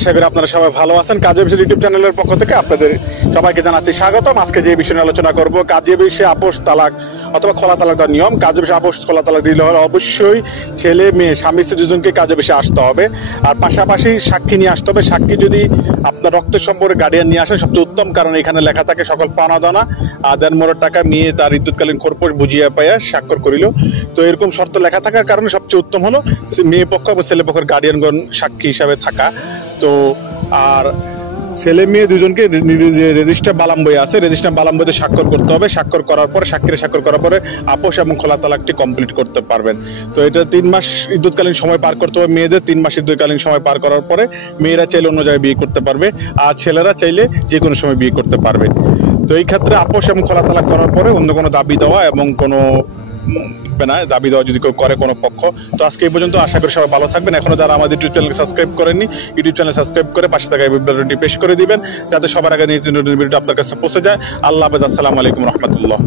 আশা করি আপনারা সবাই ভালো আছেন। কাজের বিষয় ইউটিউব চ্যানেলের পক্ষ থেকে আপনাদের সবাইকে জানাচ্ছি স্বাগতম। আজকে যে বিষয় নিয়ে আলোচনা করব, কাজের বিষয়ে আপোষ তালাক অথবা খোলা তালাক দেওয়ার নিয়ম। কাজের বিষয়ে আপোষ খোলা তালাক দিলে হলে অবশ্যই ছেলে মেয়ে স্বামী স্ত্রী দুজনকে কাজের বিষয়ে আসতে হবে, আর পাশাপাশি সাক্ষী নিয়ে আসতে হবে। সাক্ষী যদি আপনার রক্তের সম্পর্কে গার্ডিয়ান নিয়ে আসেন সবচেয়ে উত্তম, কারণ এখানে লেখা থাকে সকল পাওনা দানা আদান মোড়ের টাকা মেয়ে তার ইদ্যুৎকালীন খোরপোশ বুঝিয়া পাইয়া স্বাক্ষর করিল। তো এরকম শর্ত লেখা থাকার কারণে সবচেয়ে উত্তম হলো মেয়ে পক্ষ বা ছেলে পক্ষের গার্ডিয়ানগণ সাক্ষী হিসাবে থাকা। তো আর ছেলে মেয়ে দুজনকে যে রেজিস্টার বালাম বই আছে, রেজিস্টার বালাম বইতে স্বাক্ষর করতে হবে। স্বাক্ষর করার পরে সাক্ষীরে স্বাক্ষর করার পরে আপোষ এবং খোলা তালাকটি কমপ্লিট করতে পারবেন। তো এটা 3 মাস ইদ্যুৎকালীন সময় পার করতে হবে মেয়েদের। 3 মাস ইদ্যুৎকালীন সময় পার করার পরে মেয়েরা চাইলে অন্য জায়গায় বিয়ে করতে পারবে, আর ছেলেরা চাইলে যে কোনো সময় বিয়ে করতে পারবে। তো এই ক্ষেত্রে আপোষ এবং খোলা তালাক করার পরে অন্য কোনো দাবি দেওয়া এবং কোনো না দাবি দেওয়া যদি কেউ করে কোনো পক্ষ। তো আজকে এই পর্যন্ত। আশা করি সবাই ভালো থাকবেন। এখনো যারা আমাদের ইউটিউব চ্যানেল সাবস্ক্রাইব করেননি, ইউটিউব চ্যানেল সাবস্ক্রাইব করে পাশে থাকা ভিডিওটি পেশ করে দিবেন, যাতে সবার আগে নিত্য নতুন ভিডিও আপনার কাছে পৌঁছে যায়। আল্লাহ হাফেজ। আসসালামু আলাইকুম রহমতুল্লাহ।